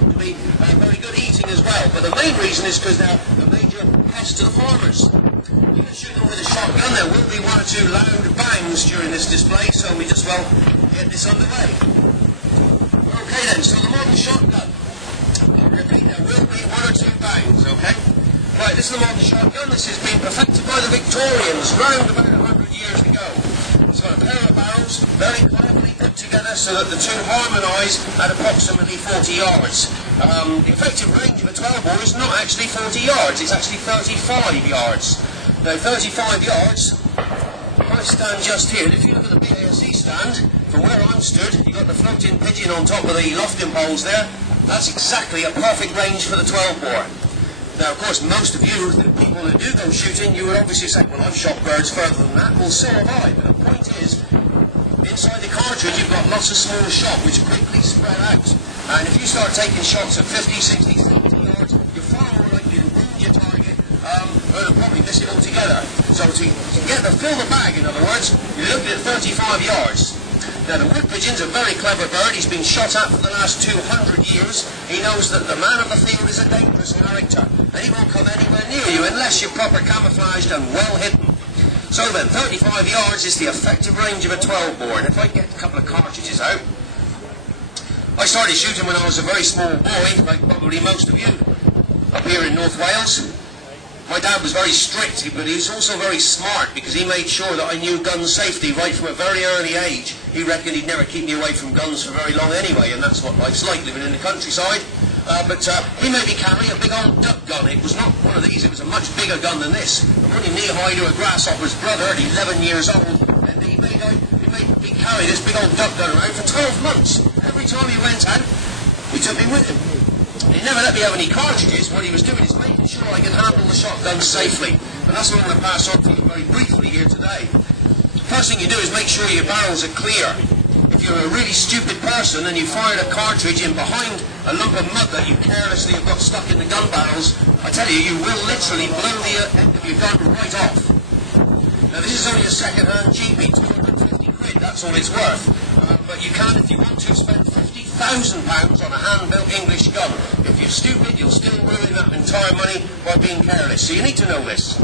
out to be very good eating as well. But the main reason is because they're a major pest to the farmers. You can shoot them with a shotgun. There will be one or two loud bangs during this display, so we just well get this underway. Okay then, so the modern shotgun. I repeat, there will be one or two bangs, okay? Right, this is the modern shotgun. This has been perfected by the Victorians round about 100 years ago. It's got a pair of barrels, very cleverly put together so that the two harmonise at approximately 40 yards. The effective range of a 12 bore is not actually 40 yards, it's actually 35 yards. Now 35 yards, I stand just here, and if you look at the BASC stand, from where I'm stood, you've got the floating pigeon on top of the lofting poles there. That's exactly a perfect range for the 12 bore. Now, of course, most of you, the people who do go shooting, you would obviously say, well, I've shot birds further than that. Well, so have I. But the point is, inside the cartridge, you've got lots of small shot, which quickly spread out. And if you start taking shots at 50, 60, 70 yards, you're far more likely to wound your target, or to probably miss it altogether. So to fill the bag, in other words, you're looking at 35 yards. Now, the wood pigeon's a very clever bird. He's been shot at for the last 200 years. He knows that the man of the field is a dangerous character, and he won't come anywhere near you unless you're proper camouflaged and well hidden. So then, 35 yards is the effective range of a 12 bore, and if I get a couple of cartridges out, I started shooting when I was a very small boy, like probably most of you, up here in North Wales. My dad was very strict, but he was also very smart because he made sure that I knew gun safety right from a very early age. He reckoned he'd never keep me away from guns for very long anyway, and that's what life's like, living in the countryside. But he made me carry a big old duck gun. It was not one of these, it was a much bigger gun than this. I'm only knee-high to a grasshopper's brother at 11 years old, and he made me carry this big old duck gun around for 12 months. Every time he went out, he took me with him. He never let me have any cartridges. What he was doing is making sure I could handle the shotgun safely. And that's what I'm going to pass on to you very briefly here today. First thing you do is make sure your barrels are clear. If you're a really stupid person and you fired a cartridge in behind a lump of mud that you carelessly have got stuck in the gun barrels, I tell you, you will literally blow the end of your gun right off. Now this is only a second-hand cheapie, 250 quid, that's all it's worth. But you can, if you want to, spend £50,000 on a hand-built English gun. If you're stupid, you'll still ruin that entire money by being careless. So you need to know this.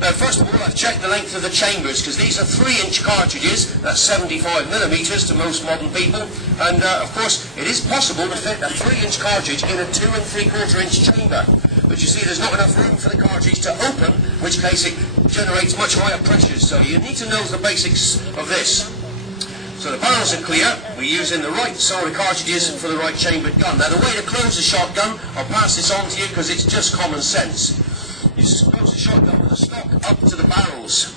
Now, first of all, I've checked the length of the chambers, because these are 3-inch cartridges. That's 75mm to most modern people. And, of course, it is possible to fit a 3-inch cartridge in a 2 3/4-inch chamber. But you see, there's not enough room for the cartridge to open, in which case it generates much higher pressures. So you need to know the basics of this. So the barrels are clear, we're using the right sort of cartridges for the right chambered gun. Now the way to close the shotgun, I'll pass this on to you because it's just common sense. You just close the shotgun with the stock up to the barrels.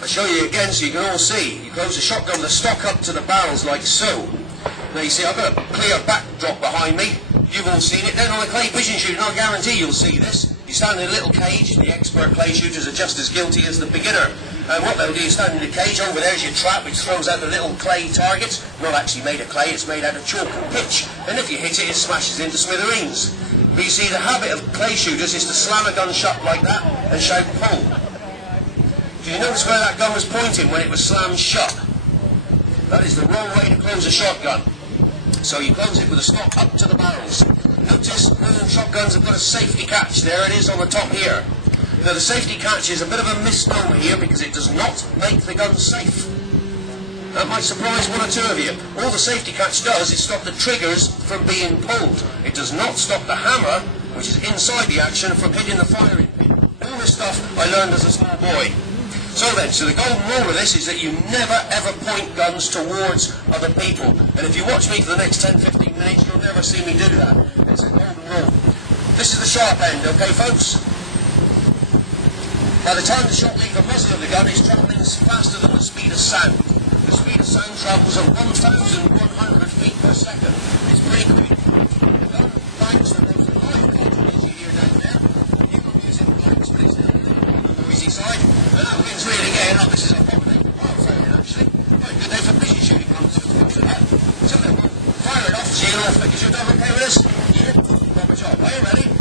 I'll show you again so you can all see. You close the shotgun with the stock up to the barrels like so. Now you see I've got a clear backdrop behind me. You've all seen it. Then on a clay pigeon shooting, I guarantee you'll see this. You stand in a little cage. The expert clay shooters are just as guilty as the beginner. And what they'll do is stand in the cage. Over there's your trap, which throws out the little clay targets. Not actually made of clay, it's made out of chalk and pitch. And if you hit it, it smashes into smithereens. But you see, the habit of clay shooters is to slam a gun shut like that and shout pull. Do you notice where that gun was pointing when it was slammed shut? That is the wrong way to close a shotgun. So you close it with a stock up to the barrels. Notice all shotguns have got a safety catch. There it is on the top here. Now the safety catch is a bit of a misnomer here because it does not make the gun safe. That might surprise one or two of you. All the safety catch does is stop the triggers from being pulled. It does not stop the hammer, which is inside the action, from hitting the firing pin. All this stuff I learned as a small boy. So the golden rule of this is that you never ever point guns towards other people. And if you watch me for the next 10-15 minutes, you'll never see me do that. It's a golden rule. This is the sharp end, okay folks? By the time the shot leaves the muzzle of the gun, it's travelling faster than the speed of sound. The speed of sound travels at 1,100 feet per second. It's pretty quick. The gun bangs from those live cartridges you hear down there. You can use it blanks, but it's on the noisy side. And that wind's really getting up. This is a combination wildfire, actually. Quite a good day for pigeon shooting guns for that. So then, fire it off, seal off, because you're done okay with this? Yeah, proper job. Are you ready?